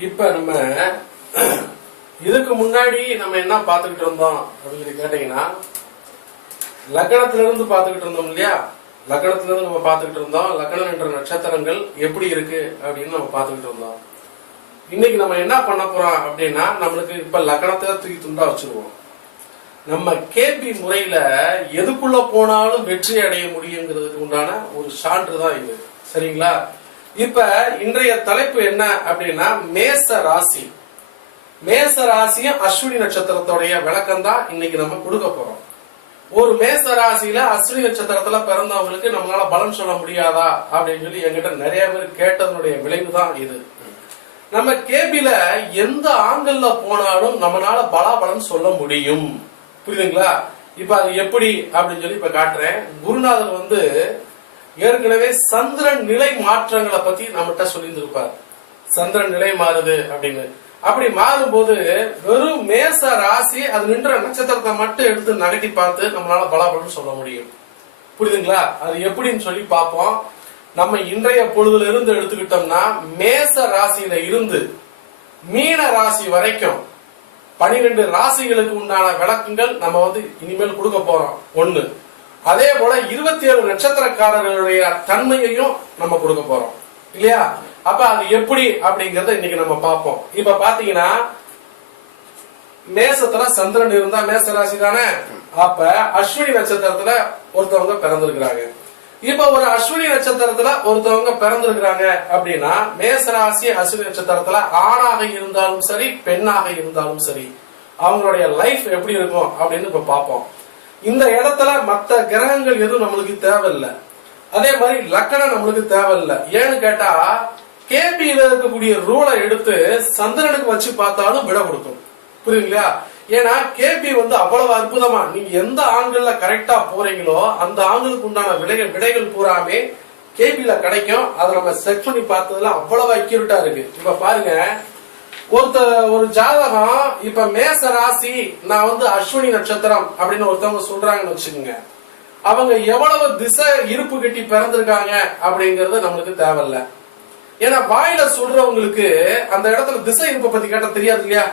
இப்போ நம்ம இதுக்கு முன்னாடி நம்ம என்ன பார்த்துக்கிட்டு இருந்தோம் அப்படின்னு சொல்லி கேட்டீங்கன்னா லக்னத்துல பார்த்துக்கிட்டு இருந்தோம் இல்லையா? லக்னத்துல நம்ம பார்த்துக்கிட்டு இருந்தோம். லக்னம் என்ற நட்சத்திரங்கள் எப்படி இருக்கு அப்படின்னு நம்ம பார்த்துக்கிட்டு இருந்தோம். இன்னைக்கு நம்ம என்ன பண்ண போறோம் அப்படின்னா நம்மளுக்கு இப்ப லக்னத்தை தூக்கி துண்டா வச்சிருவோம். நம்ம கேபி முறையில எதுக்குள்ள போனாலும் வெற்றி அடைய முடியுங்கிறதுக்கு உண்டான ஒரு சான்று தான் இது. சரிங்களா? இப்ப இன்றைய தலைப்பு என்ன அப்படின்னா மேச ராசி. மேச ராசியும் அஸ்வினி நட்சத்திரத்துடைய விளக்கம் தான் இன்னைக்கு நம்ம கொடுக்க போறோம். ஒரு மேச ராசியில அஸ்வினி நட்சத்திரத்துல பிறந்தவங்களுக்கு நம்மளால பலன் சொல்ல முடியாதா அப்படின்னு சொல்லி என்கிட்ட நிறைய பேர் கேட்டதனுடைய விளைவு தான் இது. நம்ம கேபில எந்த ஆங்கிள் போனாலும் நம்மளால பலாபலன் சொல்ல முடியும். புரியுதுங்களா? இப்ப அது எப்படி அப்படின்னு சொல்லி இப்ப காட்டுறேன். குருநாதர் வந்து ஏற்கனவே சந்திரன் நிலை மாற்றங்களை பத்தி நம்மகிட்ட சொல்லியிருந்திருப்பார். சந்திரன் நிலை மாறுது அப்படின்னு. அப்படி மாறும்போது வெறும் மேச ராசி அது நின்ற நட்சத்திரத்தை மட்டும் எடுத்து நகட்டி பார்த்து நம்மளால பலாபலன் சொல்ல முடியும். புரியுதுங்களா? அது எப்படின்னு சொல்லி பார்ப்போம். நம்ம இன்றைய பொழுதுல இருந்து எடுத்துக்கிட்டோம்னா மேச ராசியில இருந்து மீன ராசி வரைக்கும் பனிரெண்டு ராசிகளுக்கு உண்டான விளக்கங்கள் நம்ம வந்து இனிமேல் கொடுக்க போறோம். ஒன்னு அதே போல இருபத்தி ஏழு நட்சத்திரக்காரர்களுடைய தன்மையையும் நம்ம கொடுக்க போறோம். இல்லையா? அப்ப அது எப்படி அப்படிங்கறத இன்னைக்கு நம்ம பார்ப்போம். இப்ப பாத்தீங்கன்னா மேசத்துல சந்திரன் இருந்தா மேச ராசி தானே? அப்ப அஸ்வினி நட்சத்திரத்துல ஒருத்தவங்க பிறந்திருக்கிறாங்க. இப்ப ஒரு அஸ்வினி நட்சத்திரத்துல ஒருத்தவங்க பிறந்திருக்கிறாங்க அப்படின்னா மேசராசி அஸ்வினி நட்சத்திரத்துல ஆணாக இருந்தாலும் சரி பெண்ணாக இருந்தாலும் சரி அவங்களுடைய லைஃப் எப்படி இருக்கும் அப்படின்னு இப்ப பார்ப்போம். இந்த இடத்துல மற்ற கிரகங்கள் எதுவும் நம்மளுக்கு தேவையில்லை. அதே மாதிரி லக்கணம் நம்மளுக்கு தேவையில்லை. ஏன்னு கேட்டா கேபியில இருக்கக்கூடிய ரூலை எடுத்து சந்திரனுக்கு வச்சு பார்த்தாலும் விட கொடுக்கும். புரியுங்களா ஏன்னா கேபி வந்து அவ்வளவு அற்புதமா நீங்க எந்த ஆங்கிள் கரெக்டா போறீங்களோ அந்த ஆங்கிளுக்கு உண்டான விடைகள் விடைகள் பூராமே கேபில கிடைக்கும். அதை நம்ம செக் பண்ணி பார்த்ததுல அவ்வளவு அக்யூரேட்டா இருக்கு. இப்ப பாருங்க ஒருத்த ஒரு ஜாதகம் இப்ப மேச ராசி நான் வந்து அஸ்வினி நட்சத்திரம் அப்படின்னு ஒருத்தவங்க சொல்றாங்கன்னு வச்சுக்கோங்க. அவங்க எவ்வளவு திசை இருப்பு கட்டி பிறந்திருக்காங்க அப்படிங்கறது நம்மளுக்கு தேவையில்ல. ஏன்னா வாயில சொல்றவங்களுக்கு அந்த இடத்துல திசை இருப்பை பத்தி கேட்டா தெரியாது இல்லையா?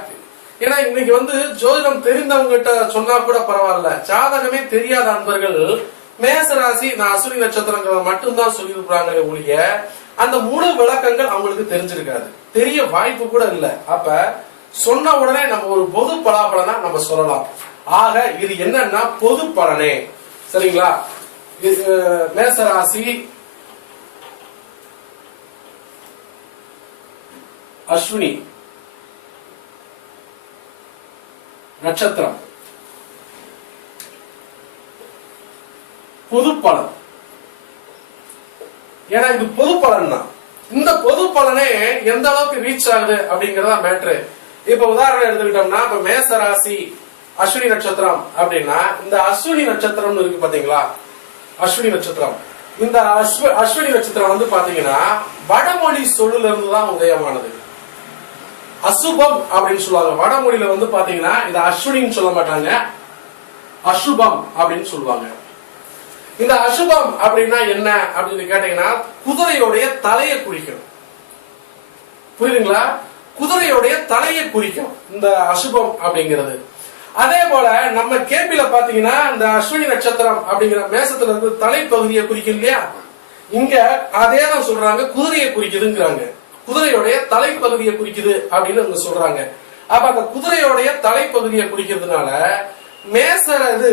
ஏன்னா இன்னைக்கு வந்து ஜோதிடம் தெரிந்தவங்க கிட்ட சொன்னா கூட பரவாயில்ல. ஜாதகமே தெரியாத அன்பர்கள் மேச ராசி நான் அஸ்வினி நட்சத்திரங்களை மட்டும்தான் சொல்லியிருக்கிறாங்களே ஒழிய அந்த முழு விளக்கங்கள் அவங்களுக்கு தெரிஞ்சிருக்காது. தெரிய வாய்ப்பு கூட இல்ல. அப்ப சொன்ன உடனே நம்ம ஒரு பொது பலாபலனா நம்ம சொல்லலாம். ஆக இது என்னன்னா பொது பலனே. சரிங்களா? இது மேசராசி அஸ்வினி. நட்சத்திரம். பொது பலன். ஏன்னா இது பொது பலன் தான் இந்த பொது பலனே எந்த அளவுக்கு ரீச் ஆகுது அப்படிங்கறத மேட்ரு இப்ப உதாரணம் எடுத்துக்கிட்டோம்னா இப்ப மேச ராசி அஸ்வினி நட்சத்திரம் அப்படின்னா இந்த அஸ்வினி நட்சத்திரம் இருக்கு பாத்தீங்களா? அஸ்வினி நட்சத்திரம். இந்த அஸ்வ- அஸ்வினி நட்சத்திரம் வந்து பாத்தீங்கன்னா வடமொழி சொல்லுல இருந்து தான் உதயமானது. அசுபம் அப்படின்னு சொல்லுவாங்க. வடமொழியில வந்து பாத்தீங்கன்னா இந்த அஸ்வினின்னு சொல்ல மாட்டாங்க. அசுபம் அப்படின்னு சொல்லுவாங்க. இந்த அசுபம் அப்படின்னா என்ன அப்படின்னு கேட்டீங்கன்னா குதிரையுடைய தலையை குறிக்கும் புரியுதுங்களா? குதிரையுடைய தலையை குறிக்கும் இந்த அசுபம் அப்படிங்கிறது. அதே போல நம்ம கேபில பாத்தீங்கன்னா இந்த அஸ்வினி நட்சத்திரம் அப்படிங்கிற மேசத்துல இருந்து தலைப்பகுதியை குறிக்கும் இல்லையா? இங்க அதே தான் சொல்றாங்க குதிரையை குறிக்குதுங்கிறாங்க. குதிரையுடைய தலைப்பகுதியை குறிக்குது அப்படின்னு அவங்க சொல்றாங்க. அப்ப அந்த குதிரையுடைய தலைப்பகுதியை குறிக்கிறதுனால மேச இது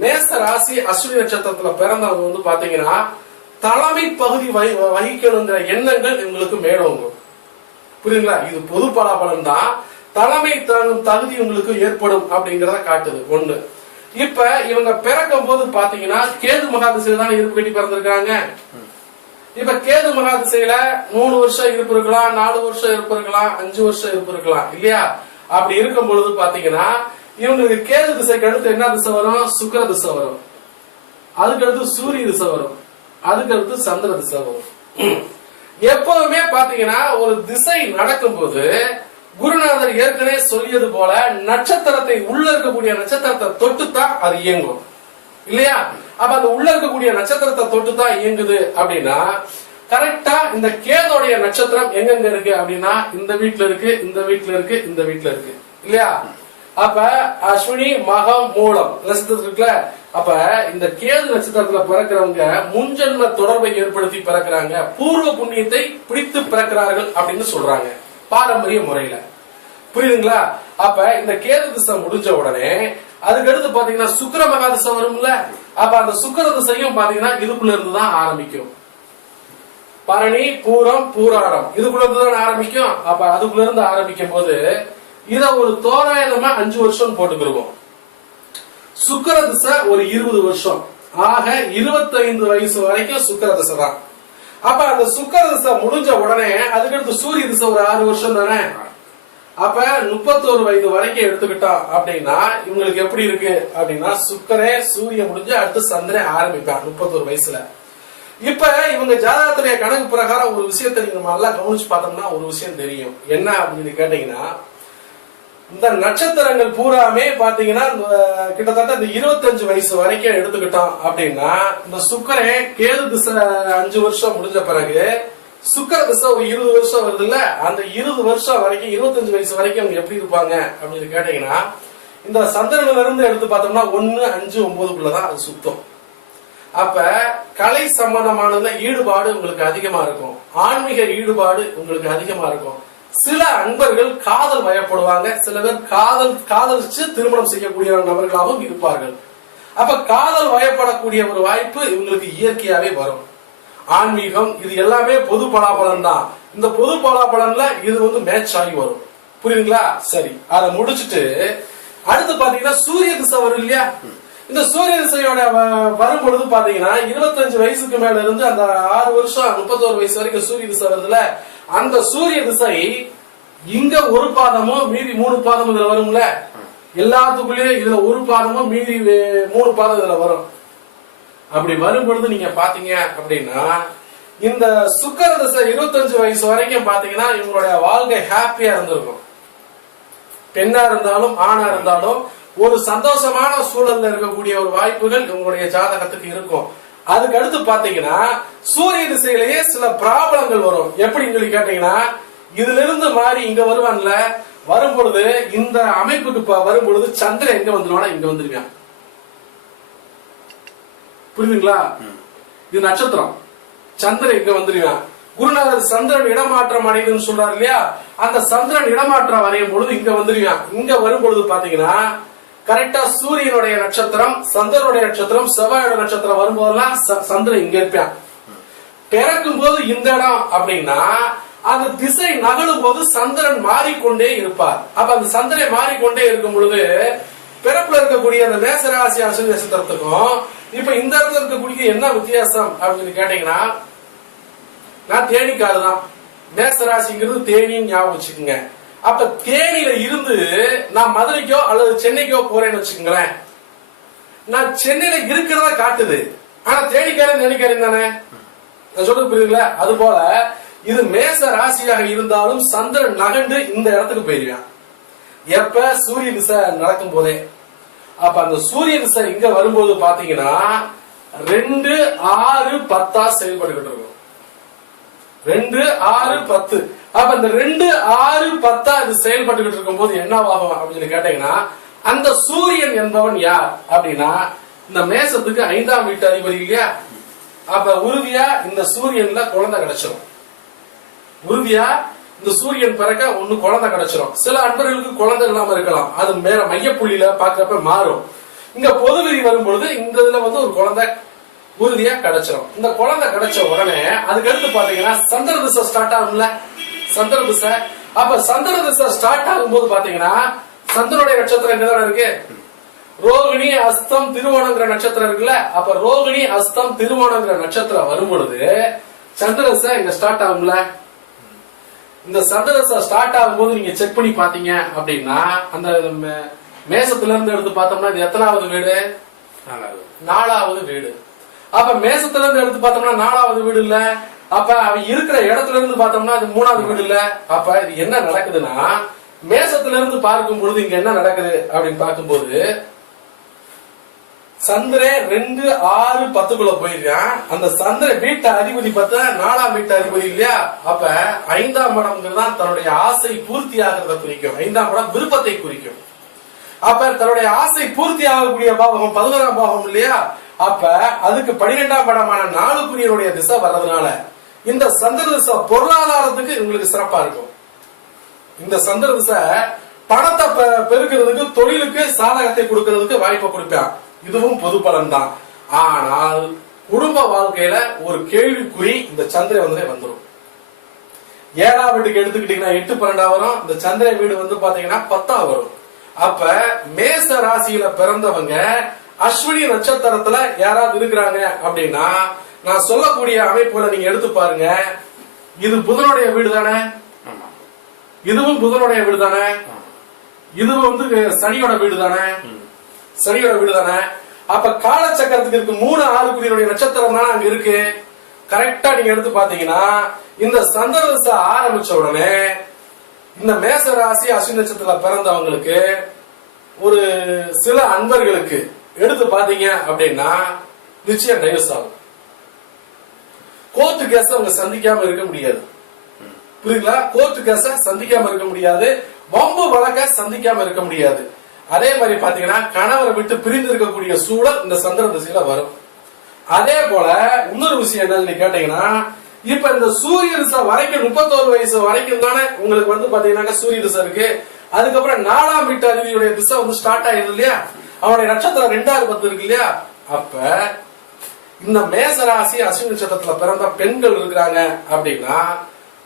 மேச ராசி அஸ்வினி நட்சத்திரத்துல பிறந்தவங்க வந்து பாத்தீங்கன்னா தலைமை பகுதி வகி- வகிக்கணுங்கிற எண்ணங்கள் இவங்களுக்கு மேலோங்கும் புரியுதுங்களா? இது பொது பலாபலம் தான். தலைமை தாங்கும் தகுதி உங்களுக்கு ஏற்படும் அப்படிங்கறத காட்டுது. ஒண்ணு. இப்ப இவங்க பிறக்கும் போது பாத்தீங்கன்னா கேது மகாதிசையில தான் இருப்பு கட்டி பிறந்திருக்காங்க? இப்ப கேது மகாதிசையில மூணு வருஷம் இருப்பு இருக்கலாம் நாலு வருஷம் இருப்பு இருக்கலாம் அஞ்சு வருஷம் இருப்பு இருக்கலாம் இல்லையா? அப்படி இருக்கும் பொழுது பாத்தீங்கன்னா இவனுக்கு கேது திசைக்கு அடுத்து என்ன திசை வரும்? சுக்கர திசை வரும். அதுக்கு அடுத்து சூரிய திசை வரும். அதுக்கடுத்து சந்திர திசை வரும். எப்பவுமே பாத்தீங்கன்னா ஒரு திசை நடக்கும்போது குருநாதர் ஏற்கனவே சொல்லியது போல நட்சத்திரத்தை உள்ள இருக்கக்கூடிய நட்சத்திரத்தை தொட்டுத்தான் அது இயங்கும். இல்லையா? அப்ப அந்த உள்ள இருக்கக்கூடிய நட்சத்திரத்தை தொட்டு தான் இயங்குது அப்படின்னா கரெக்டா இந்த கேதோடைய நட்சத்திரம் எங்கெங்க இருக்கு அப்படின்னா இந்த வீட்டுல இருக்கு இந்த வீட்டுல இருக்கு இந்த வீட்டுல இருக்கு. இல்லையா? அப்ப அஸ்வினி மகம் மூலம் நட்சத்திரம் இருக்குல்ல? அப்ப இந்த கேது நட்சத்திரத்துல பிறக்கிறவங்க முன்ஜென்ம தொடர்பை ஏற்படுத்தி பிறக்கிறாங்க. பூர்வ புண்ணியத்தை பிடித்து பிறக்கிறார்கள் அப்படின்னு சொல்றாங்க பாரம்பரிய முறையில. புரியுதுங்களா? அப்ப இந்த கேது திசை முடிஞ்ச உடனே அதுக்கு அடுத்து பாத்தீங்கன்னா சுக்கர மகா திசை வரும்ல? அப்ப அந்த சுக்கர திசையும் பாத்தீங்கன்னா இதுக்குள்ள இருந்து தான் ஆரம்பிக்கும். பரணி பூரம் பூராரம். இதுக்குள்ள இருந்து தான் ஆரம்பிக்கும். அப்ப அதுக்குள்ள இருந்து ஆரம்பிக்கும் போது இத ஒரு தோராயமா அஞ்சு வருஷம் போட்டுக்கிருவோம். சுக்கிர திசை ஒரு இருபது வருஷம். ஆக 25 வயசு வரைக்கும் சுக்கிர திசை தான். அப்ப அந்த சுக்கிர திசை முடிஞ்ச உடனே அதுக்கடுத்து சூரிய திசை ஒரு ஆறு வருஷம் தானே? அப்ப முப்பத்தோரு வயது வரைக்கும் எடுத்துக்கிட்டோம் அப்படின்னா இவங்களுக்கு எப்படி இருக்கு? அப்படின்னா சுக்கரே சூரிய முடிஞ்சு அடுத்து சந்திரன் ஆரம்பிப்பான் முப்பத்தோரு வயசுல. இப்ப இவங்க ஜாதகத்துடைய கணக்கு பிரகாரம் ஒரு விஷயத்தை நீங்க நல்லா கவனிச்சு பார்த்தோம்னா ஒரு விஷயம் தெரியும். என்ன அப்படின்னு கேட்டீங்கன்னா இந்த நட்சத்திரங்கள் பூராமே பாத்தீங்கன்னா இந்த கிட்டத்தட்ட இந்த இருபத்தஞ்சு வயசு வரைக்கும் எடுத்துக்கிட்டோம் அப்படின்னா இந்த சுக்கரே கேது திசை அஞ்சு வருஷம் முடிஞ்ச பிறகு சுக்கர திசை ஒரு இருபது வருஷம் வருது இல்ல அந்த இருபது வருஷம் வரைக்கும் இருபத்தஞ்சு வயசு வரைக்கும் அவங்க எப்படி இருப்பாங்க அப்படின்னு கேட்டீங்கன்னா இந்த சந்திரன்ல இருந்து எடுத்து பார்த்தோம்னா ஒன்னு அஞ்சு ஒன்பதுக்குள்ளதான் அது சுத்தம். அப்ப கலை சம்பந்தமானதுல ஈடுபாடு உங்களுக்கு அதிகமா இருக்கும். ஆன்மீக ஈடுபாடு உங்களுக்கு அதிகமா இருக்கும். சில அன்பர்கள் காதல் வயப்படுவாங்க சில பேர் காதல் காதலிச்சு திருமணம் செய்யக்கூடிய நபர்களாகவும் இருப்பார்கள். அப்ப காதல் வயப்படக்கூடிய ஒரு வாய்ப்பு இவங்களுக்கு இயற்கையாவே வரும். ஆன்மீகம் இது எல்லாமே பொது பலாபலன் தான். இந்த பொது பலாபலன்ல இது வந்து மேட்ச் ஆகி வரும். புரியுதுங்களா? சரி அதை முடிச்சிட்டு அடுத்து பாத்தீங்கன்னா சூரிய திசை வரும் இல்லையா? இந்த சூரிய திசையோட வரும் பொழுது பாத்தீங்கன்னா இருபத்தஞ்சு வயசுக்கு மேல இருந்து அந்த ஆறு வருஷம் முப்பத்தோரு வயசு வரைக்கும் சூரிய திசை வருதுல. அந்த சூரிய திசை இங்க ஒரு பாதமும் மீதி மூணு பாதமும் இதுல வரும்ல? எல்லாத்துக்குள்ளயும் இதுல ஒரு பாதமும் மீதி மூணு பாதம் இதுல வரும். அப்படி வரும் பொழுது நீங்க பாத்தீங்க அப்படின்னா இந்த சுக்கர திசை இருபத்தஞ்சு வயசு வரைக்கும் பாத்தீங்கன்னா இவங்களுடைய வாழ்க்கை ஹாப்பியா இருந்திருக்கும். பெண்ணா இருந்தாலும் ஆணா இருந்தாலும் ஒரு சந்தோஷமான சூழல்ல இருக்கக்கூடிய ஒரு வாய்ப்புகள் உங்களுடைய ஜாதகத்துக்கு இருக்கும். அதுக்கு அடுத்து பாத்தீங்கன்னா சூரிய திசையிலேயே சில ப்ராப்ளங்கள் வரும். எப்படின்னு சொல்லி கேட்டீங்கன்னா இதுல இருந்து மாறி இங்க வருவான்ல வரும் பொழுது இந்த அமைப்புக்கு ப- வரும் பொழுது சந்திரன் எங்க வந்துருவானா? இங்க வந்துருவான். புரியுதுங்களா? இது நட்சத்திரம். சந்திரன் இங்க வந்துருவான்? குருநாதர் சந்திரன் இடமாற்றம் அடையுதுன்னு சொல்றாரு இல்லையா? அந்த சந்திரன் இடமாற்றம் வரையும் பொழுது இங்க வந்துருவான். இங்க வரும் பொழுது பாத்தீங்கன்னா கரெக்டா சூரியனுடைய நட்சத்திரம் சந்திரனுடைய நட்சத்திரம் செவ்வாயோட நட்சத்திரம் வரும்போதெல்லாம் ச- சந்திரன் இங்க இருப்பான். பிறக்கும் போது இந்த இடம் அப்படின்னா அந்த திசை நகலும் போது சந்திரன் மாறிக்கொண்டே இருப்பார். அப்ப அந்த சந்திரன் மாறிக்கொண்டே இருக்கும் பொழுது பிறப்புல இருக்கக்கூடிய அந்த மேசராசி அசு நட்சத்திரத்துக்கும் இப்ப இந்த இடத்துல இருக்கக்கூடிய என்ன வித்தியாசம் அப்படின்னு கேட்டீங்கன்னா நான் தேனிக்காரு தான். மேசராசிங்கிறது தேனின்னு ஞாபகம் வச்சுக்கோங்க. அப்ப தேனியில இருந்து நான் மதுரைக்கோ அல்லது சென்னைக்கோ போறேன்னு வச்சுக்கோங்களேன். நான் சென்னையில இருக்கிறத காட்டுது. ஆனா தேனிக்காரன் தேனிக்காரன் தானே? நான் சொல்றது புரியுதுங்களா? அது போல இது மேச ராசியாக இருந்தாலும் சந்திரன் நகண்டு இந்த இடத்துக்கு போயிருவான் எப்ப? சூரிய திசை நடக்கும் போதே. அப்ப அந்த சூரிய திசை இங்க வரும்போது பாத்தீங்கன்னா ரெண்டு ஆறு பத்தா செயல்பட்டுக்கிட்டு இருக்கும். ரெண்டு ஆறு பத்து. அப்ப இந்த ரெண்டு ஆறு பத்தா இது செயல்பட்டுக்கிட்டு இருக்கும் போது என்ன ஆகும் அப்படின்னு சொல்லி கேட்டீங்கன்னா அந்த சூரியன் என்பவன் யார் அப்படின்னா இந்த மேசத்துக்கு ஐந்தாம் வீட்டு அதிபதி இல்லையா? அப்ப உறுதியா இந்த சூரியன்ல குழந்தை கிடைச்சிரும். உறுதியா இந்த சூரியன் பிறக்க ஒண்ணு குழந்தை கிடைச்சிரும். சில அன்பர்களுக்கு குழந்தை இல்லாம இருக்கலாம். அது மேல மையப்புள்ளியில பாக்குறப்ப மாறும். இங்க பொது விதி வரும்பொழுது இந்த இதுல வந்து ஒரு குழந்தை உறுதியா கிடைச்சிரும். இந்த குழந்தை கிடைச்ச உடனே அதுக்கு அடுத்து பாத்தீங்கன்னா சந்திர திசை ஸ்டார்ட் ஆகும்ல. சந்திர திசை. அப்ப சந்திர திசை ஸ்டார்ட் ஆகும்போது பாத்தீங்கன்னா சந்திரனுடைய நட்சத்திரம் எங்கதானே இருக்கு? ரோகிணி அஸ்தம் திருவோணங்கிற நட்சத்திரம் இருக்குல்ல? அப்ப ரோகிணி அஸ்தம் திருவோணங்கிற நட்சத்திரம் வரும் பொழுது சந்திரசை இங்க ஸ்டார்ட் ஆகும்ல. இந்த சந்திரசை ஸ்டார்ட் ஆகும்போது நீங்க செக் பண்ணி பாத்தீங்க அப்படின்னா அந்த மேசத்துல இருந்து எடுத்து பார்த்தோம்னா இது எத்தனாவது வீடு? நாலாவது. நாலாவது வீடு. அப்ப மேசத்துல இருந்து எடுத்து பார்த்தோம்னா நாலாவது வீடு இல்ல. அப்ப அவன் இருக்கிற இடத்துல இருந்து பார்த்தோம்னா அது மூணாவது வீடு இல்ல. அப்ப இது என்ன நடக்குதுன்னா மேசத்துல இருந்து பார்க்கும் பொழுது இங்க என்ன நடக்குது அப்படின்னு பார்க்கும்போது சந்திரே ரெண்டு ஆறு பத்துக்குள்ள போயிருக்கான். அந்த சந்திர வீட்டு அதிபதி பார்த்தா நாலாம் வீட்டு அதிபதி இல்லையா? அப்ப ஐந்தாம் இடம்ங்கிறது தான் தன்னுடைய ஆசை பூர்த்தி ஆகிறத குறிக்கும். ஐந்தாம் படம் விருப்பத்தை குறிக்கும். அப்ப தன்னுடைய ஆசை பூர்த்தி ஆகக்கூடிய பாவகம் பதினோராம் பாவம் இல்லையா? அப்ப அதுக்கு பனிரெண்டாம் படமான நாலுக்குரியனுடைய திசை வர்றதுனால இந்த சந்திர திசை பொருளாதாரத்துக்கு உங்களுக்கு சிறப்பா இருக்கும். இந்த சந்திர திசை பணத்தை பெ- பெருக்கிறதுக்கு தொழிலுக்கு சாதகத்தை கொடுக்கறதுக்கு வாய்ப்பை கொடுப்பான். இதுவும் பொது பலன் தான் ஆனால் குடும்ப வாழ்க்கையில ஒரு கேள்விக்குறி இந்த சந்திர வந்து வந்துடும் ஏழாம் வீட்டுக்கு எடுத்துக்கிட்டீங்கன்னா எட்டு பன்னெண்டா வரும். இந்த சந்திர வீடு வந்து பாத்தீங்கன்னா பத்தா வரும். அப்ப மேச ராசியில பிறந்தவங்க அஸ்வினி நட்சத்திரத்துல யாராவது இருக்கிறாங்க அப்படின்னா நான் சொல்லக்கூடிய அமைப்புல நீங்க எடுத்து பாருங்க. இது புதனுடைய வீடு தானே? இதுவும் புதனுடைய வீடு தானே? இதுவும் வந்து சனியோட வீடு தானே? சனியோட வீடு தானே? அப்ப காலச்சக்கரத்துக்கு இருக்கு மூணு ஆறு குடியினுடைய நட்சத்திரம் தானே அங்க இருக்கு. கரெக்டா நீங்க எடுத்து பாத்தீங்கன்னா இந்த சந்திர திசை ஆரம்பிச்ச உடனே இந்த மேச ராசி அஸ்வினி நட்சத்திரத்துல பிறந்தவங்களுக்கு ஒரு சில அன்பர்களுக்கு எடுத்து பாத்தீங்க அப்படின்னா நிச்சயம் டைவர்ஸ் ஆகும் கோர்ட்டு கேஸ் அவங்க சந்திக்காம இருக்க முடியாது. புரியுங்களா கோர்ட்டு கேஸ சந்திக்காம இருக்க முடியாது. வம்பு வழக்க சந்திக்காம இருக்க முடியாது. அதே மாதிரி பாத்தீங்கன்னா கணவரை விட்டு பிரிந்து இருக்கக்கூடிய சூழல் இந்த சந்திர திசையில வரும். அதே போல இன்னொரு விஷயம் என்னன்னு கேட்டீங்கன்னா இப்ப இந்த சூரிய திசை வரைக்கும் முப்பத்தோரு வயசு வரைக்கும் தானே உங்களுக்கு வந்து பாத்தீங்கன்னா சூரிய திசை இருக்கு. அதுக்கப்புறம் நாலாம் வீட்டு அதிதியுடைய திசை வந்து ஸ்டார்ட் ஆயிடுது இல்லையா? அவனுடைய நட்சத்திரம் ரெண்டாயிரம் பத்து இருக்கு இல்லையா? அப்ப இந்த மேசராசி அஸ்வினி நட்சத்திரத்துல பிறந்த பெண்கள் இருக்கிறாங்க அப்படின்னா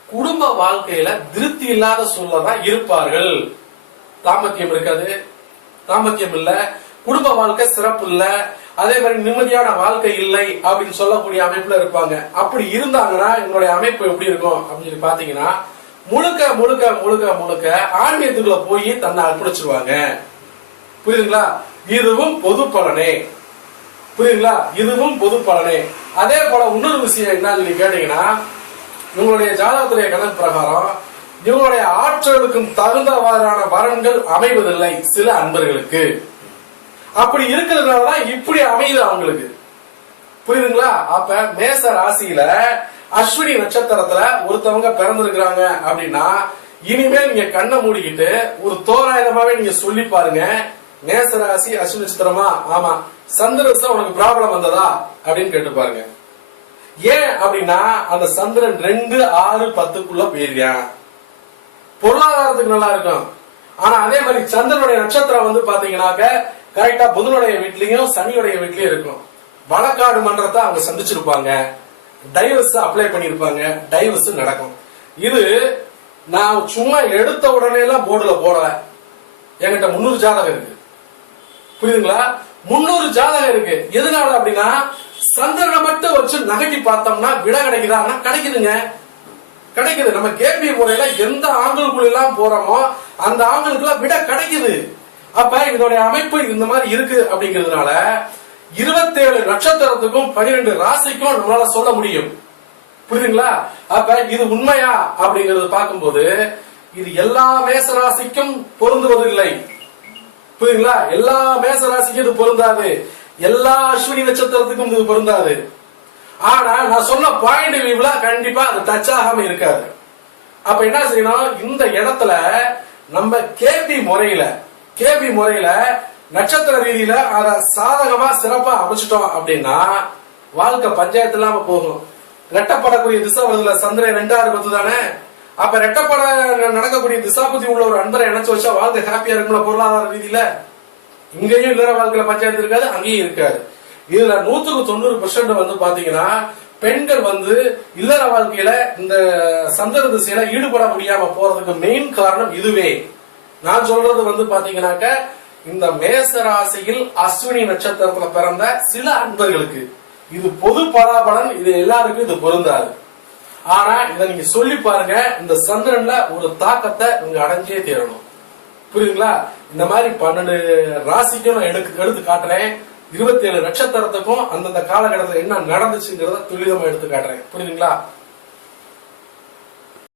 குடும்ப வாழ்க்கையில திருப்தி இல்லாத சூழல்தான் இருப்பார்கள். தாமத்தியம் இருக்காது. தாமத்தியம் இல்ல. குடும்ப வாழ்க்கை சிறப்பு இல்ல. அதே மாதிரி நிம்மதியான வாழ்க்கை இல்லை அப்படின்னு சொல்லக்கூடிய அமைப்புல இருப்பாங்க. அப்படி இருந்தாங்கன்னா என்னுடைய அமைப்பு எப்படி இருக்கும் அப்படின்னு சொல்லி பாத்தீங்கன்னா முழுக்க முழுக்க முழுக்க முழுக்க ஆன்மீகத்துக்குள்ள போய் தன்னை அர்ப்பணிச்சிருவாங்க. புரியுதுங்களா? இதுவும் பொது பலனே. புரியுதுங்களா? இதுவும் பொது பலனே. அதே போல இன்னொரு விஷயம் என்னன்னு சொல்லி கேட்டீங்கன்னா இவங்களுடைய ஜாதகத்துடைய கணக்கு பிரகாரம் இவங்களுடைய ஆற்றலுக்கும் தகுந்தவாறான வரன்கள் அமைவதில்லை சில அன்பர்களுக்கு. அப்படி இருக்கிறதுனாலதான் இப்படி அமையுது அவங்களுக்கு. புரியுதுங்களா? அப்ப மேச ராசியில அஸ்வினி நட்சத்திரத்துல ஒருத்தவங்க பிறந்திருக்கிறாங்க அப்படின்னா இனிமேல் நீங்க கண்ணை மூடிக்கிட்டு ஒரு தோராயமாவே நீங்க சொல்லி பாருங்க மேசராசி ராசி நட்சத்திரமா? ஆமா. சந்திரசம் உனக்கு ப்ராப்ளம் வந்ததா? அப்படின்னு கேட்டு பாருங்க. ஏன் அப்படின்னா அந்த சந்திரன் ரெண்டு ஆறு பத்துக்குள்ள போயிருக்கான். பொருளாதாரத்துக்கு நல்லா இருக்கும். ஆனா அதே மாதிரி சந்திரனுடைய நட்சத்திரம் வந்து பாத்தீங்கன்னாக்க கரெக்டா புதனுடைய வீட்லயும் சனியுடைய வீட்லயும் இருக்கும். வழக்காடு மன்றத்தை அவங்க சந்திச்சிருப்பாங்க. டைவர்ஸ் அப்ளை பண்ணிருப்பாங்க. டைவர்ஸ் நடக்கும். இது நான் சும்மா எடுத்த உடனே எல்லாம் போர்டுல போடல. என்கிட்ட முன்னூறு ஜாதகம் இருக்கு. புரியுதுங்களா? முன்னூறு ஜாதகம் இருக்கு. எதனால அப்படின்னா சந்திரனை மட்டும் வச்சு நகட்டி பார்த்தோம்னா விட கிடைக்குதா? கிடைக்குதுங்க. கிடைக்குது. நம்ம கேபி முறையில எந்த ஆங்கிள்குள்ள எல்லாம் போறோமோ அந்த ஆங்கிளுக்குள்ள விட கிடைக்குது. அப்ப இதோடைய அமைப்பு இந்த மாதிரி இருக்கு அப்படிங்கிறதுனால இருபத்தேழு நட்சத்திரத்துக்கும் பனிரெண்டு ராசிக்கும் நம்மளால சொல்ல முடியும். புரியுதுங்களா? அப்ப இது உண்மையா அப்படிங்கறது பார்க்கும்போது இது எல்லா மேச ராசிக்கும் பொருந்துவதில்லை. புரியுதுங்களா? எல்லா மேச ராசிக்கும் இது பொருந்தாது. எல்லா அஸ்வினி நட்சத்திரத்துக்கும் இது பொருந்தாது. ஆனா நான் சொன்ன பாயிண்ட் வியூல கண்டிப்பா அது டச் ஆகாம இருக்காது. அப்ப என்ன செய்யணும்? இந்த இடத்துல நம்ம கேபி முறையில கேபி முறையில நட்சத்திர ரீதியில அத சாதகமா சிறப்பா அமைச்சிட்டோம் அப்படின்னா வாழ்க்கை பஞ்சாயத்து இல்லாம போகும். ரெட்டப்படக்கூடிய திசை வருதுல சந்திரன் ரெண்டாயிரம் பத்து தானே? அப்ப ரெட்டப்பட நடக்கக்கூடிய திசாபுத்தி உள்ள ஒரு அன்பரை இணைச்சு வச்சா வாழ்க்கை ஹாப்பியா இருக்கும்ல பொருளாதார ரீதியில? இங்கேயும் இல்லற வாழ்க்கையில பஞ்சாயத்து இருக்காது அங்கேயும் இருக்காது. இதுல நூத்துக்கு தொண்ணூறு பெர்சென்ட் வந்து பாத்தீங்கன்னா பெண்கள் வந்து இல்லற வாழ்க்கையில இந்த சந்திர திசையில ஈடுபட முடியாம போறதுக்கு மெயின் காரணம் இதுவே. நான் சொல்றது வந்து பாத்தீங்கன்னாக்க இந்த மேச ராசியில் அஸ்வினி நட்சத்திரத்துல பிறந்த சில அன்பர்களுக்கு. இது பொது பலாபலன் இது எல்லாருக்கும் இது பொருந்தாது. ஆனா இதை நீங்க சொல்லி பாருங்க. இந்த சந்திரன்ல ஒரு தாக்கத்தை நீங்க அடைஞ்சே தேரணும். புரியுதுங்களா? இந்த மாதிரி பன்னெண்டு ராசிக்கும் நான் எடுத்து எடுத்து காட்டுறேன். இருபத்தி ஏழு நட்சத்திரத்துக்கும் அந்தந்த காலகட்டத்தில் என்ன நடந்துச்சுங்கிறத துரிதமா எடுத்து காட்டுறேன். புரியுதுங்களா?